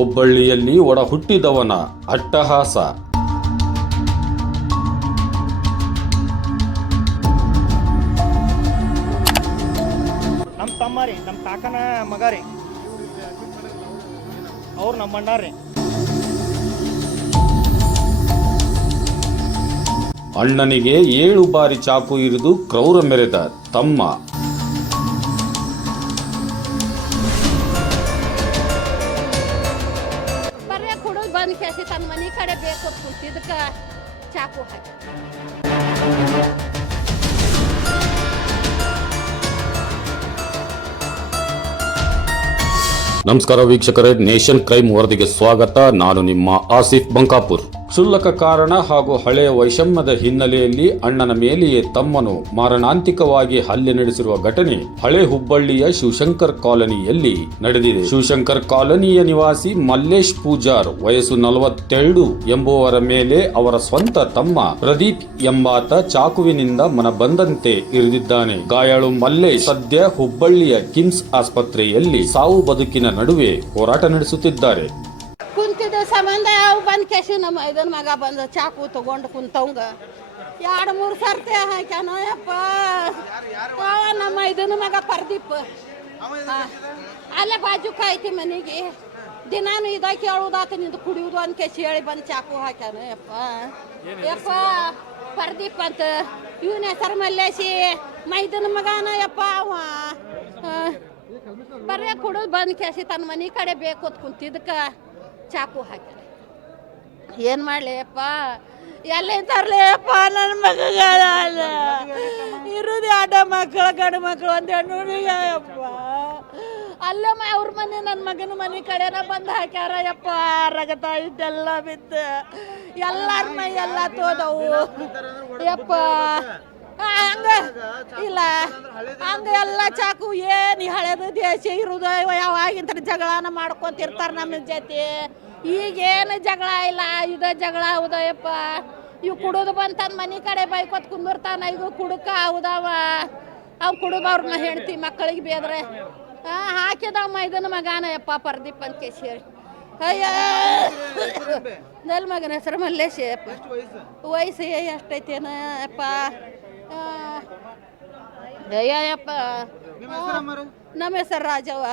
ಹುಬ್ಬಳ್ಳಿಯಲ್ಲಿ ಒಡ ಹುಟ್ಟಿದವನ ಅಟ್ಟಹಾಸ. ನಮ್ಮ ತಮ್ಮ ರೀ, ನಮ್ಮ ಕಾಕನ ಮಗ ರೀ, ಅವ್ರು ನಮ್ಮ ಅಣ್ಣ ರೀ. ಅಣ್ಣನಿಗೆ 7 ಬಾರಿ ಚಾಕು ಇರಿದು ಕ್ರೌರ ಮೆರೆದ ತಮ್ಮ. ಬರ್ರೆ ಕುಡಿದು ಬಂದು ಕೇಸಿ ತನ್ನ ಮನೆ ಕಡೆ ಬೇಕು ಕುಂತಿದ್ದಕ್ಕೆ ಚಾಕು ಹಾಕಿ. ನಮಸ್ಕಾರ ವೀಕ್ಷಕರೇ, ನೇಷನ್ ಕ್ರೈಮ್ ವರದಿಗೆ ಸ್ವಾಗತ. ನಾನು ನಿಮ್ಮ ಆಸಿಫ್ ಬಂಕಾಪುರ್. ಕ್ಷುಲ್ಲಕ ಕಾರಣ ಹಾಗೂ ಹಳೆಯ ವೈಷಮ್ಯದ ಹಿನ್ನೆಲೆಯಲ್ಲಿ ಅಣ್ಣನ ಮೇಲೆಯೇ ತಮ್ಮನು ಮಾರಣಾಂತಿಕವಾಗಿ ಹಲ್ಲೆ ನಡೆಸಿರುವ ಘಟನೆ ಹಳೆ ಹುಬ್ಬಳ್ಳಿಯ ಶಿವಶಂಕರ್ ಕಾಲೋನಿಯಲ್ಲಿ ನಡೆದಿದೆ. ಶಿವಶಂಕರ್ ಕಾಲೋನಿಯ ನಿವಾಸಿ ಮಲ್ಲೇಶ್ ಪೂಜಾರ್ ವಯಸ್ಸು 42 ಎಂಬುವರ ಮೇಲೆ ಅವರ ಸ್ವಂತ ತಮ್ಮ ಪ್ರದೀಪ್ ಎಂಬಾತ ಚಾಕುವಿನಿಂದ ಮನಬಂದಂತೆ ಇರಿದಿದ್ದಾನೆ. ಗಾಯಾಳು ಮಲ್ಲೇಶ್ ಸದ್ಯ ಹುಬ್ಬಳ್ಳಿಯ ಕಿಮ್ಸ್ ಆಸ್ಪತ್ರೆಯಲ್ಲಿ ಸಾವು ಬದುಕಿನ ನಡುವೆ ಹೋರಾಟ ನಡೆಸುತ್ತಿದ್ದಾರೆ. ಕುಂತಿದ್ದ ಸಂಬಂಧ ಅವು ಬಂದು ಕೇಸಿ ನಮ್ಮ ಇದನ್ ಮಗ ಬಂದು ಚಾಕು ತಗೊಂಡು ಕುಂತವಂಗ 2-3 ಸರ್ತಿ ಹಾಕ್ಯಾನೋ ಯಪ್ಪ. ನಮ್ಮ ಇದನ್ನ ಮಗ ಪ್ರದೀಪ್ ಅಲ್ಲೇ ಬಾಜುಕ ಐತಿ ಮನೆಗೆ. ದಿನಾನು ಇದ ಕೇಳುದಾತ ನಿಂದು ಕುಡಿಯುವುದು ಅಂತ ಕೇಸಿ ಹೇಳಿ ಬಂದು ಚಾಕು ಹಾಕ್ಯಾನೋ ಯಪ್ಪ ಪ್ರದೀಪ್ ಅಂತ. ಇವನ ಹೆಸರು ಮಲ್ಲೇಶಿ, ಮೈದನ ಮಗನ ಯಪ್ಪ. ಅವ ಬರ್ರೆ ಕುಡಿದು ಬಂದು ಕೇಸಿ ತನ್ನ ಮನೆ ಕಡೆ ಬೇಕು ಕುಂತಿದ್ದಕ್ಕೆ ಚಾಕು ಹಾಕಿ. ಏನು ಮಾಡಲಿ ಅಪ್ಪ, ಎಲ್ಲಿ ತರಲಿಯಪ್ಪ ನನ್ನ ಮಗಗಳ ಇರೋದು 2 ಮಕ್ಕಳು, ಗಂಡು ಮಕ್ಕಳು, 1 ಹೆಣ್ಣುಳಿಗೆ ಯಪ್ಪ. ಅಲ್ಲೇ ಅವ್ರ ಮನೆ ನನ್ನ ಮಗನ ಮನೆ ಕಡೆನ ಬಂದು ಹಾಕ್ಯಾರ ಯಪ್ಪ. ರಗತ ಇದ್ದೆಲ್ಲ ಬಿದ್ದು ಎಲ್ಲಾರ ಮೈ ಎಲ್ಲ ತೋದವು ಯಪ್ಪ. ಹಂಗ ಇಲ್ಲ ಹಂಗ ಎಲ್ಲ ಚಾಕು ಏನು ಹಳೆದು ದೇಶ ಇರುದು. ಯಾವಾಗಿಂತ ಜಗಳನ ಮಾಡ್ಕೊಂತಿರ್ತಾರೆ ನಮ್ಮ ಜೊತೆ. ಈಗೇನು ಜಗಳ ಇಲ್ಲ, ಇದು ಜಗಳ ಹೌದಯಪ್ಪ. ಇವು ಕುಡಿದು ಬಂತಂದು ಮನೆ ಕಡೆ ಬೈಕೊತ್ ಕುಂದಿರ್ತಾನ. ಇದು ಕುಡುಕ ಹೌದವ. ಅವ್ ಕುಡುಗ ಅವ್ರ ಹೆಂಡ್ತಿ ಮಕ್ಕಳಿಗೆ ಬೇದ್ರೆ ಹಾಕಿದಮ್ಮ ಇದನ್ನ ಮಗಾನ ಯಪ್ಪ ಪ್ರದೀಪ್ ಅಂತ ಕೇಸಿ ಹೇಳಿ. ಅಯ್ಯ ನಲ್ ಮಗನ ಹೆಸರು ಮಲ್ಲೇಶ್ ಯಪ್ಪ. ವಯಸ್ಸು ಎಷ್ಟೈತೇನ ಯಪ್ಪ. ಅಯ್ಯಪ್ಪ ನಮ್ಮ ಹೆಸರು ರಾಜವ್ವ.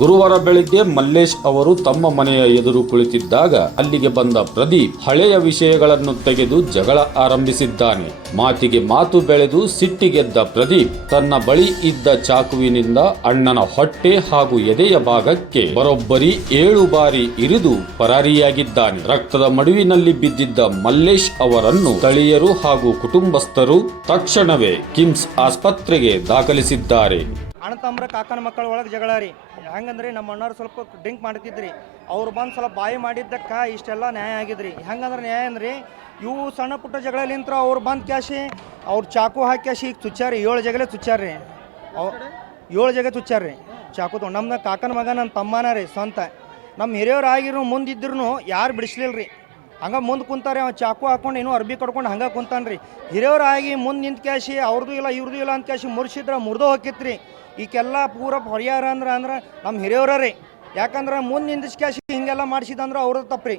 ಗುರುವಾರ ಬೆಳಿಗ್ಗೆ ಮಲ್ಲೇಶ್ ಅವರು ತಮ್ಮ ಮನೆಯ ಎದುರು ಕುಳಿತಿದ್ದಾಗ ಅಲ್ಲಿಗೆ ಬಂದ ಪ್ರದೀಪ್ ಹಳೆಯ ವಿಷಯಗಳನ್ನು ತೆಗೆದು ಜಗಳ ಆರಂಭಿಸಿದ್ದಾನೆ. ಮಾತಿಗೆ ಮಾತು ಬೆಳೆದು ಸಿಟ್ಟಿಗೆದ್ದ ಪ್ರದೀಪ್ ತನ್ನ ಬಳಿ ಇದ್ದ ಚಾಕುವಿನಿಂದ ಅಣ್ಣನ ಹೊಟ್ಟೆ ಹಾಗೂ ಎದೆಯ ಭಾಗಕ್ಕೆ ಬರೋಬ್ಬರಿ 7 ಬಾರಿ ಇರಿದು ಪರಾರಿಯಾಗಿದ್ದಾನೆ. ರಕ್ತದ ಮಡುವಿನಲ್ಲಿ ಬಿದ್ದಿದ್ದ ಮಲ್ಲೇಶ್ ಅವರನ್ನು ಸ್ಥಳೀಯರು ಹಾಗೂ ಕುಟುಂಬಸ್ಥರು ತಕ್ಷಣವೇ ಕಿಮ್ಸ್ ಆಸ್ಪತ್ರೆಗೆ ದಾಖಲಿಸಿದ್ದಾರೆ. ಅಣ್ಣ ತಮ್ಮರ ಕಾಕನ ಮಕ್ಕಳ ಒಳಗೆ ಜಗಳ ರೀ. ಹೆಂಗಂದ್ರಿ ನಮ್ಮ ಅಣ್ಣವ್ರು ಸ್ವಲ್ಪ ಡ್ರಿಂಕ್ ಮಾಡ್ತಿದ್ರಿ. ಅವ್ರು ಬಂದು ಸ್ವಲ್ಪ ಬಾಯಿ ಮಾಡಿದ್ದಕ್ಕೆ ಇಷ್ಟೆಲ್ಲ ನ್ಯಾಯ ಆಗಿದ್ರಿ. ಹೆಂಗಂದ್ರೆ ನ್ಯಾಯ ಅಂದ್ರೆ ಇವು ಸಣ್ಣ ಪುಟ್ಟ ಜಗಳಲಿಂತ್ರ ಅವ್ರು ಬಂದು ಕ್ಯಾಶಿ ಅವ್ರು ಚಾಕು ಹಾಕಿ ಕ್ಯಾಶಿ ಈಗ ಚುಚ್ಚಾರಿ. 7 ಜಗಲೇ ಚುಚ್ಚಾರ್ರಿ. 7 ಜಗ ಚುಚ್ಚಾರ್ರಿ ಚಾಕು ತೊಗೊಂಡು. ನಮ್ಮ ಕಾಕನ ಮಗ ನನ್ನ ತಮ್ಮನ ರೀ ಸ್ವಂತ. ನಮ್ಮ ಹಿರಿಯವ್ರು ಆಗಿರೋ ಮುಂದಿದ್ರು ಯಾರು ಬಿಡಿಸ್ಲಿಲ್ಲ ರೀ. ಹಂಗೆ ಮುಂದೆ ಕುಂತಾರೆ. ಅವ್ನು ಚಾಕು ಹಾಕೊಂಡು ಇನ್ನೂ ಅರ್ಬಿ ಕಟ್ಕೊಂಡು ಹಂಗೆ ಕುಂತಾನ್ರಿ. ಹಿರಿಯವ್ರಾಗಿ ಮುಂದೆ ನಿಂತು ಕ್ಯಾಶಿ ಅವ್ರದ್ದು ಇಲ್ಲ ಇವ್ರದ್ದು ಇಲ್ಲ ಅಂತ ಕ್ಯಾಶಿ ಮುರ್ಸಿದ್ರೆ ಮುರಿದೋ ಹೋಗಿತ್ರಿ. ಈಗೆಲ್ಲ ಪೂರ ಪರಿಹಾರ ಅಂದ್ರೆ ನಮ್ಮ ಹಿರಿಯವ್ರ ರೀ. ಯಾಕಂದ್ರೆ ಮುಂದೆ ನಿಂದಿಸ್ ಕ್ಯಾಶಿ ಹಿಂಗೆಲ್ಲ ಮಾಡಿಸಿದಂದ್ರೆ ಅವ್ರದ್ದು ತಪ್ಪ್ರಿ.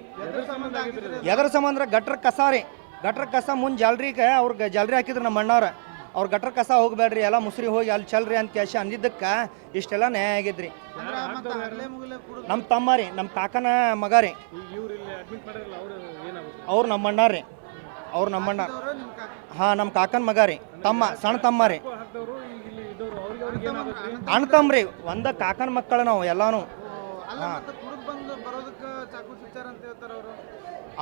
ಎದ್ರ ಸಂಬಂಧ ಗಟ್ರ ಕಸ ರೀ. ಗಟ್ರ ಕಸ ಮುಂದೆ ಜಾಲ್ರಿಗೆ ಅವ್ರಿಗೆ ಜಾಲ್ರಿ ಹಾಕಿದ್ರು ನಮ್ಮ ಅಣ್ಣವ್ರ. ಅವ್ರು ಗಟ್ರ ಕಸ ಹೋಗ್ಬೇಡ್ರಿ, ಎಲ್ಲ ಮುಸ್ರಿ ಹೋಗಿ ಅಲ್ಲಿ ಚಲ್ರಿ ಅಂತ ಕ್ಯಾಶಿ ಅಂದಿದ್ದಕ್ಕೆ ಇಷ್ಟೆಲ್ಲ ನ್ಯಾಯ ಆಗಿದ್ರಿ. ನಮ್ಮ ತಮ್ಮ ರೀ, ನಮ್ಮ ಕಾಕನ ಮಗ ರೀ. ಅವ್ರು ನಮ್ಮ ಅಣ್ಣ ರೀ. ಅವ್ರು ನಮ್ಮ ಅಣ್ಣ. ಹಾಂ, ನಮ್ಮ ಕಾಕನ ಮಗ ರೀ. ತಮ್ಮ, ಸಣ್ಣ ತಮ್ಮ ರೀ. ಅಣ್ಣ ತಮ್ಮ ರೀ. ಒಂದ ಕಾಕನ ಮಕ್ಕಳು ನಾವು ಎಲ್ಲಾನು.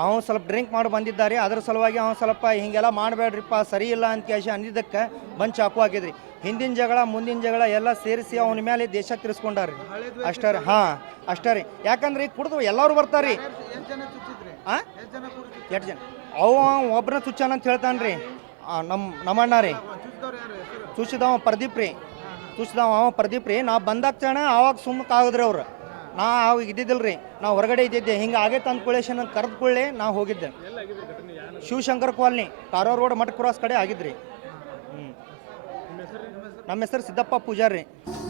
ಅವ್ನು ಸ್ವಲ್ಪ ಡ್ರಿಂಕ್ ಮಾಡಿ ಬಂದಿದ್ದಾರೆ. ಅದ್ರ ಸಲುವಾಗಿ ಅವ್ನು ಸ್ವಲ್ಪ ಹಿಂಗೆಲ್ಲ ಮಾಡಬೇಡ್ರಿಪ್ಪ, ಸರಿ ಇಲ್ಲ ಅಂತ ಕ್ಯಾಶಿ ಅಂದಿದ್ದಕ್ಕೆ ಬಂದು ಚಾಕು ಹಾಕಿದ್ರಿ. ಹಿಂದಿನ ಜಗಳ ಮುಂದಿನ ಜಗಳ ಎಲ್ಲ ಸೇರಿಸಿ ಅವನ ಮೇಲೆ ದೇಶ ತಿರ್ಸ್ಕೊಂಡಾರ್ರಿ. ಅಷ್ಟೇ ರೀ. ಹಾಂ ಅಷ್ಟೇ ರೀ. ಯಾಕಂದ್ರೆ ಈಗ ಕುಡ್ದು ಎಲ್ಲರೂ ಬರ್ತಾರೆ ರೀ. ಹಾಂ, 8 ಜನ. ಅವ ಒಬ್ಬನ ಚುಚ್ಚಾನ ಅಂತ ಹೇಳ್ತಾನೆ ರೀ. ನಮ್ಮ ಅಣ್ಣ ರೀ. ಚುಚ್ಚಿದವ ಪ್ರದೀಪ್ ರೀ. ಅವ ಪ್ರದೀಪ್ ರೀ. ನಾವು ಬಂದಾಗ್ತಾನೆ ಅವಾಗ ಸುಮ್ಮನೆ ಆಗೋದ್ರಿ ಅವ್ರು. ನಾ ಅವಾಗ ಇದ್ದಿದ್ದಿಲ್ಲ ರೀ. ನಾವು ಹೊರಗಡೆ ಇದ್ದಿದ್ದೆ. ಹಿಂಗೆ ಆಗೈತೆ ಅಂದ್ಕೊಳ್ಳೇಶನ್ ಕರೆದುಕೊಳ್ಳಿ ನಾವು ಹೋಗಿದ್ದೆ. ಶಿವಶಂಕರ್ ಕಾಲನಿ, ಕಾರವಾರ ರೋಡ್, ಮಠ ಕ್ರಾಸ್ ಕಡೆ ಆಗಿದ್ರಿ. ನಮ್ಮ ಹೆಸರು ಸಿದ್ದಪ್ಪ ಪೂಜಾರಿ.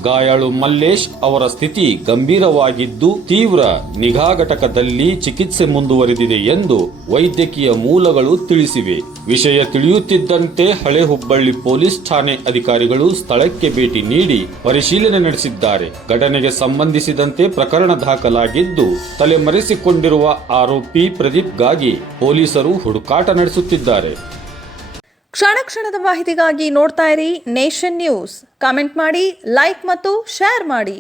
ಗಾಯಾಳು ಮಲ್ಲೇಶ್ ಅವರ ಸ್ಥಿತಿ ಗಂಭೀರವಾಗಿದ್ದು ತೀವ್ರ ನಿಗಾ ಘಟಕದಲ್ಲಿ ಚಿಕಿತ್ಸೆ ಮುಂದುವರೆದಿದೆ ಎಂದು ವೈದ್ಯಕೀಯ ಮೂಲಗಳು ತಿಳಿಸಿವೆ. ವಿಷಯ ತಿಳಿಯುತ್ತಿದ್ದಂತೆ ಹಳೆ ಹುಬ್ಬಳ್ಳಿ ಪೊಲೀಸ್ ಠಾಣೆ ಅಧಿಕಾರಿಗಳು ಸ್ಥಳಕ್ಕೆ ಭೇಟಿ ನೀಡಿ ಪರಿಶೀಲನೆ ನಡೆಸಿದ್ದಾರೆ. ಘಟನೆಗೆ ಸಂಬಂಧಿಸಿದಂತೆ ಪ್ರಕರಣ ದಾಖಲಾಗಿದ್ದು ತಲೆಮರೆಸಿಕೊಂಡಿರುವ ಆರೋಪಿ ಪ್ರದೀಪ್ಗಾಗಿ ಪೊಲೀಸರು ಹುಡುಕಾಟ ನಡೆಸುತ್ತಿದ್ದಾರೆ. ಕ್ಷಣ ಕ್ಷಣದ ಮಾಹಿತಿಗಾಗಿ ನೋಡ್ತಾ ಇರಿ ನೇಷನ್ ನ್ಯೂಸ್. ಕಾಮೆಂಟ್ ಮಾಡಿ, ಲೈಕ್ ಮತ್ತು ಶೇರ್ ಮಾಡಿ.